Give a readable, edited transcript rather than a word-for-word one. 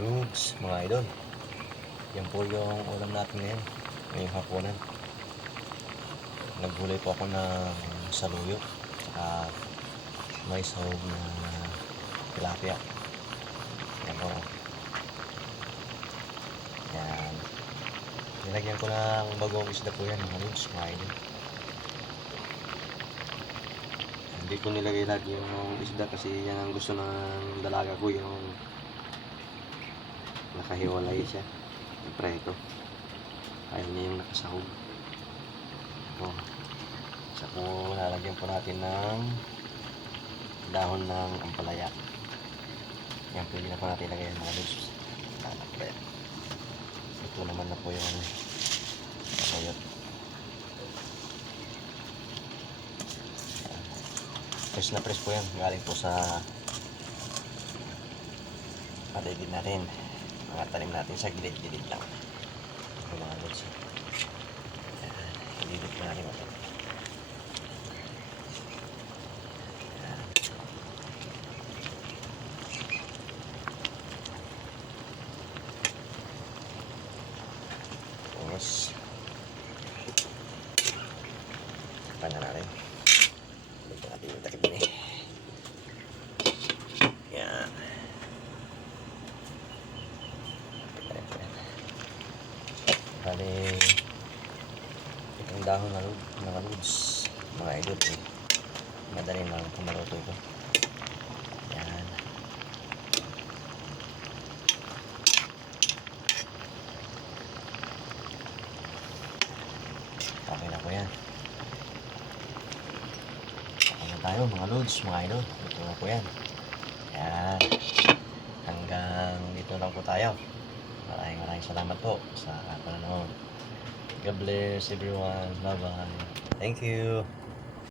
Dudes, mga idol. Yan po yung ulam natin ngayon. Ngayong hapunan. Naggulay po ako ng saluyo. Saka may sahog na tilapia. Yan po. Yan. Nilagyan ko ng bagong isda po yan, mga dudes, mga idol. Hindi ko nilagay lagi yung isda kasi yan ang gusto ng dalaga ko, yung nakahiwalay siya. Siyempre ito. Ayaw niya yung nakasahog. Ito. Isa po lalagyan po natin ng dahon ng ampalaya. Yan, pwede na po natin ilagay yung mga loose. Ito naman na po yung kapayot. Press na press po yan. Galing po sa paligid natin. Mga tanim natin sa gilid-gilid lang. Ito mga loose. Gilid po natin ito. Tapos pan na natin. Ito natin yung takip din eh. Yan. Bali itong dahon na mga loads, mga idol eh. Madali lang pumaluto ito. Yan. Okay na po yan. Okay na tayo mga loads, mga idol. Ito na po yan. Yan. Hanggang dito lang po tayo. Maraming salamat po sa panonood. God bless everyone. Bye bye. Thank you.